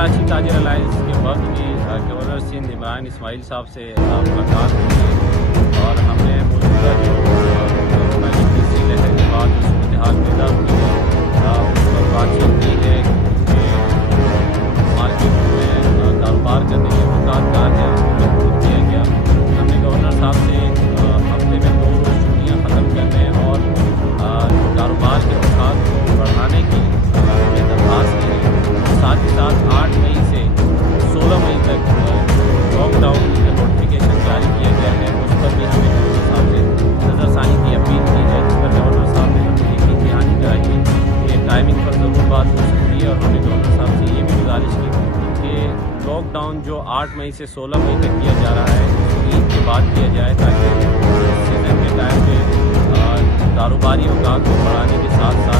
Karachi ताजिर alliance के वक्त भी गवर्नर सिंध इमरान इस्माइल साहब से मुलाकात हुई और हमने मौजूदा जो कोरोना की तीसरी लहर के बाद जो सूरत हाल पैदा हुई है उस पर बातचीत की है कि मार्केट में कारोबार करने के मुताबिक है उनको मजबूत किया गया। हमने गवर्नर साहब से हफ्ते में 2 रोज़ छुट्टियाँ ख़त्म करने और कारोबार के औकात को बढ़ाने की दरख्वास्त की है। साथ ही साथ 8 मई से 16 मई तक लॉकडाउन का नोटिफिकेशन जारी किया गया है, उस पर भी हमें गवर्नर साहब से नज़रसानी की अपील की है, जिस पर गवर्नर साहब ने हमें एक ही ध्यान कराई कि टाइमिंग पर ज़रूर बात हो सकती है। और हमने गवर्नर साहब से ये भी गुजारिश की कि लॉकडाउन जो 8 मई से 16 मई तक किया जा रहा है ईद के बाद किया जाए, ताकि सीजन के टाइम पे कारोबारी औकात को बढ़ाने के साथ साथ